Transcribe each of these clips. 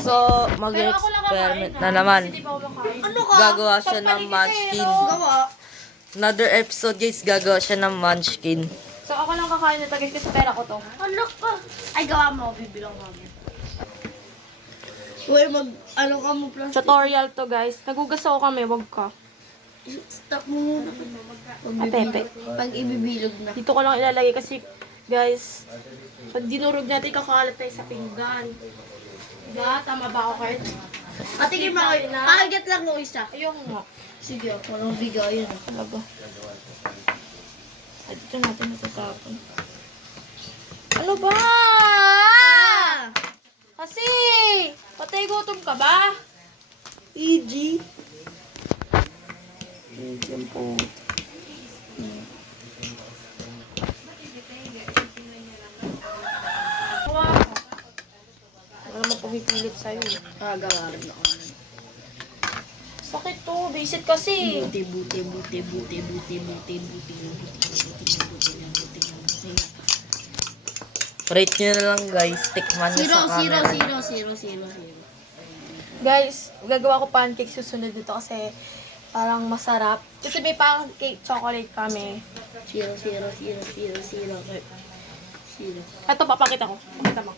So, mag-experiment na naman. Ano ka? Gagawa siya ng munchkin. Another episode guys, gagawa siya ng munchkin. So, ako lang kakain nito guys kasi pera ko to. Ano ka? Ay, gawa mo. Bibilang kami. Uy, ano ka mo plastic? Tutorial to guys. Nagugas ako kami, wag ka. Stop mo muna. Ay, pepe. Pag ibibilog na. Dito ko lang ilalagay kasi guys, pag dinurog natin, kakalat tayo sa pinggan. Diba? Tama ba ako kayo? Patigil mo ako. Pakagat lang ng isa. Ayoko nga. Sige, parang bigay yun. Talaga. Ay, dito natin natatapon. Ano ba? Kasi, patay gutom ka ba? EG. Yan po. Wala mo pumipilit sa'yo. Gawa rin ako. Sakit to, visit kasi. Buti. Rate nyo na lang guys, tikman nyo sa camera. 0. Guys, gagawa ko pancake susunod dito kasi parang masarap. Kasi may pancake chocolate kami. 0. Ito, papakita ko. Pakita mo.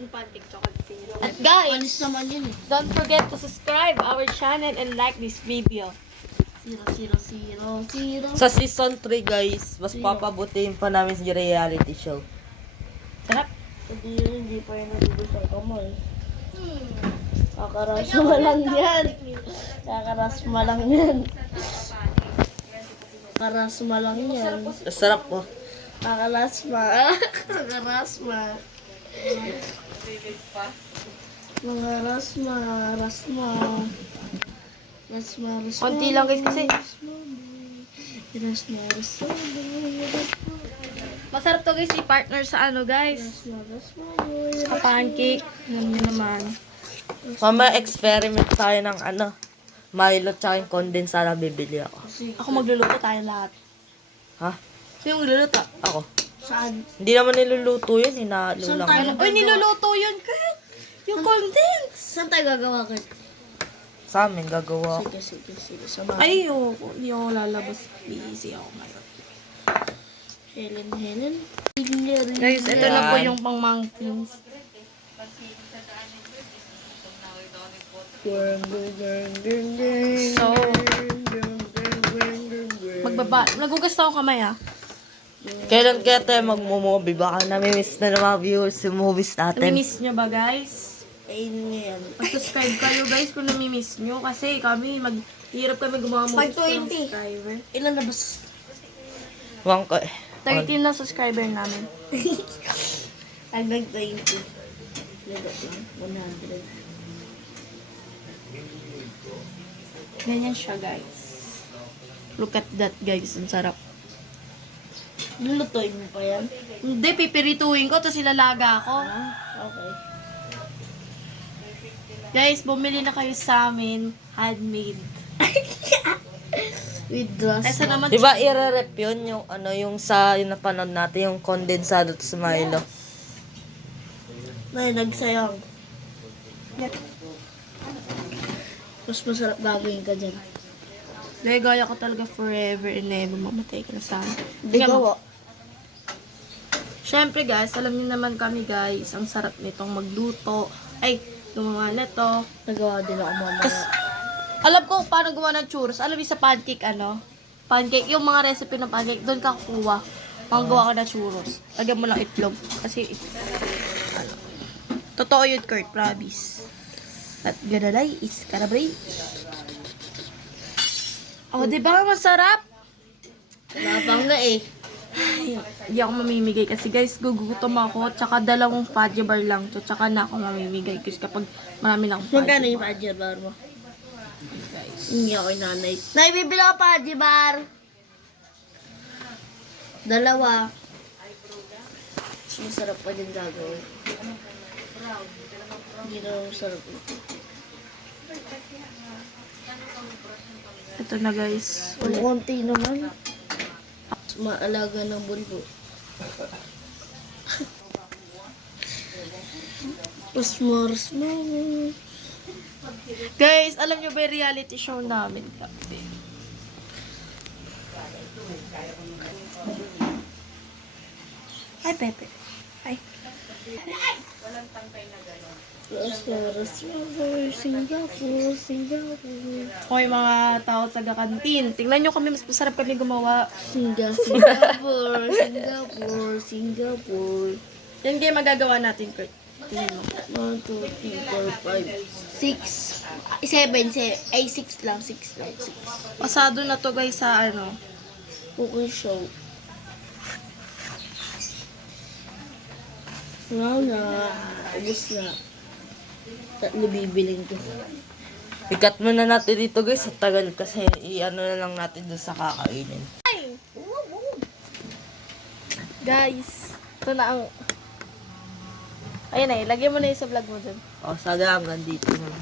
Yung pancake chocolate zero. At guys, alis naman yun eh. Don't forget to subscribe our channel and like this video. 0. Sa season 3 guys, mas papabutin pa namin sa reality show. Sarap. Hindi pa yung nagugustuhan ko mo eh. Kakarasma lang yan. Kakarasma lang yan. Sarap po. Kakarasma. Mga rasma. Konti lang guys kasi Rasma. masarap to guys i-partner sa ano guys. Sa pancake. Alam niyo naman. Mama, experiment tayo ng ano, Milo tsaka yung condensada bibili ako. Ako magluluto tayo lahat. Ha? Sino magluluto? Ako. Saan? Hindi naman niluluto yun, hinalo Saan lang. tayo? Uy, niluluto yun, Kurt! Yung condense! Saan tayo gagawa ka? Sa amin, gagawa. Sige. Sama. Ay, hindi ako lalabas. Busy ako ngayon. Helen. Guys, ito Yan. na po yung pang mountains. So, nagugas na ako kamay ah. Kailan kaya tayo mag-movie? Baka namimiss na ng mga viewers yung movies natin. Namimiss nyo ba guys? Ayun nga yan. Mag-subscribe kayo guys kung namimiss nyo. Kasi kami, hirap kami gumawa mo ng 520. subscriber. Ilan na ba? 13 na subscriber namin. Hanggang 20. Lagot lang. 100. Ganyan siya guys. Look at that guys, ang sarap. Lulutuin mo pa yan? Hindi, pipirituin ko, tapos ilalaga ako. Okay. Guys, bumili na kayo sa amin, handmade. With glass. Kesa naman, Diba i-rep yun yung ano, yung sa yung napanood natin, yung condensado to sa Milo. Nay, nagsayang. Mas masarap gagawin ka dyan. dahil gaya ko talaga forever and ever, mamatay ka na sana. Di gawa. Siyempre guys, alam niyo naman kami guys, ang sarap nitong magluto. Ay, gumawa na to. Nagawa din ako mamaya. Kasi, alam ko paano gumawa ng churros. Alam niyo sa pancake, pancake, yung mga recipe ng pancake, doon ka kukuha. Magawa ka ng churros. Lagyan mo lang itlog. Kasi, totoo yun, Kurt, promise. At ganalay is karabray. Oh, di ba masarap? Napang nga eh. Hindi ako mamimigay kasi guys, gugutom ako. Tsaka dalawang fudge bar lang to. Tsaka na ako mamimigay kasi kapag marami na akong fudge Magkano bar. yung Padger bar mo? Hindi ako yung nanay. Nay, bibili ako Padger bar. Dalawa. Masarap pa din gagawin. Hindi na masarap. Ito na guys. Ang konti naman. Maalaga ng bulbo. S'mores, s'mores. Guys, alam nyo ba yung reality show namin? Ay, Pepe. Ay. S'mores, s'mores, Singapore, Singapore. Okay, mga tao sa kantin. Tingnan nyo kami, mas masarap kami gumawa. Singapore, Singapore, Singapore. Yan kayo magagawa natin, Kurt. Tingnan mo. 1, 2, 3, 4, 5, 6. 7, ay 6 lang, 6 lang, 6. Pasado na to guys sa ano. Cooking show. Wow na, ubus na. Tatlo bibiling ko. Ikat muna natin dito guys, sa tagal kasi i-ano na lang natin doon sa kakainin. Guys, ito na ang... Ayun na, lagyan mo na yung sa vlog mo dun. O, sana hanggang dito na.